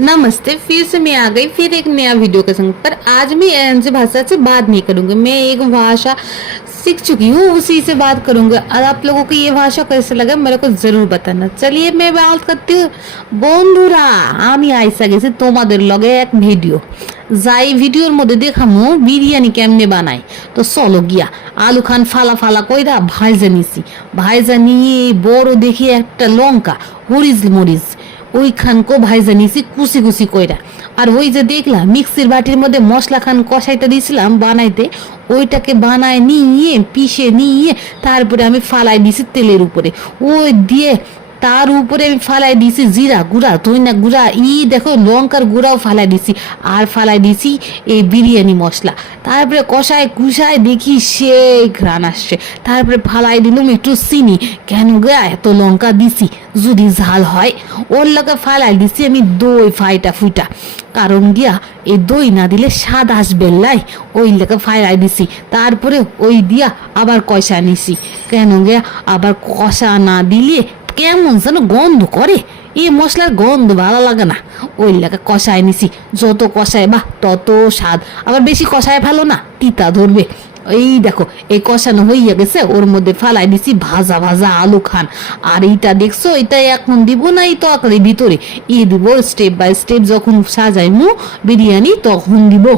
नमस्ते, फिर से मैं आ गई फिर एक नया वीडियो के संग। पर आज मैं एनजी भाषा से बात नहीं करूंगी। मैं एक भाषा सीख चुकी हूँ, उसी से बात करूंगी। और आप लोगों को ये भाषा कैसे लगा मेरे को जरूर बताना। चलिए मैं बात करती हूँ। বন্ধুরা, আমি আইসা গেছি তোমাদের লগে এক ভিডিও। যাই ভিডিওর মধ্যে দেখামু বিরিয়ানি কেমনে বানাই। তো চলো গিয়া আলু খান ফালা ফালা কইরা ভাইজা নিছি। ভাইজা নিয়ে বড় দেখি একটা লঙ্কা, হরিচ মরিচ ওইখানকো ভাইজা নিছি কুচি কুচি কইরা। আর ওই যে দেখলাম মিক্সির বাটির মধ্যে মশলা খান কষাইতে দিয়েছিলাম বানাইতে, ওইটাকে বানায় নিয়ে পিষে নিয়ে তারপরে আমি ফালাই দিছি তেলের উপরে। ওই দিয়ে তার উপরে আমি ফালাই দিছি জিরা গুঁড়া, ধনিয়া গুঁড়া, দেখো লঙ্কার গুঁড়াও ফালাই দিছি। আর ফালাই দিছি এই বিরিয়ানি মশলা। তারপরে কষায় কুষায় দেখি সেই ঘ্রাণ আসছে। তারপরে ফালাই দিলাম একটু চিনি। কেন গা এত লঙ্কা দিছি, যদি ঝাল হয়। ওর লগে ফালাই দিছি আমি দই ফাইটা ফুটা। কারণ গিয়া এই দই না দিলে স্বাদ আসবে লাই, ওই লেগে ফালাই দিছি। তারপরে ওই দিয়া আবার কষা নিছি। কেন গিয়া আবার কষা না দিলে কেমন যেন গন্ধ করে, এই মশলার গন্ধ ভালো লাগে না। ওই লেগে কষায় নিছি। যত কষায় বা তত স্বাদ। আবার বেশি কষায় ভালো না, তিতা ধরবে। এই দেখো এই কষানো হইয়া গেছে, ওর মধ্যে ফালাই দিছি ভাজা ভাজা আলু খান। আর এইটা দেখছো, এটা এখন দিব না এই তরকারির ভিতরে, দিব স্টেপ বাই স্টেপ। যখন সাজাইমু বিরিয়ানি তখন দিব।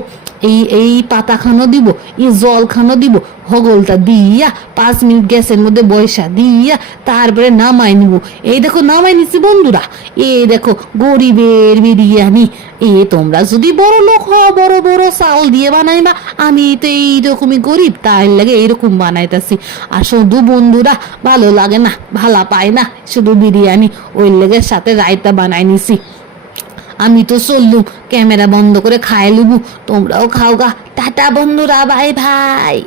এই পাতা খানো দিব, এই জল খানো দিব। হগলটা দিয়া 5 মিনিট গ্যাসের মধ্যে বয়সা দিয়া তারপরে নামাই নিব। এই দেখো নামাই নিছি বন্ধুরা। এই দেখো গরিবের বিরিয়ানি। তোমরা যদি বড় লোক হও, বড় বড় চাউল দিয়ে বানাইবা। আমি তো এইরকমই গরিব, তাই লাগে এইরকম বানাইতেছি। আর শুধু বন্ধুরা ভালো লাগে না, ভালো পায় না শুধু বিরিয়ানি, ওই লেগের সাথে রায়তা বানাই নিছি। আমি তো চললুম, ক্যামেরা বন্ধ করে খাই লুবু। তোমরাও খাও গা। টাটা বন্ধুরা, বাই ভাই।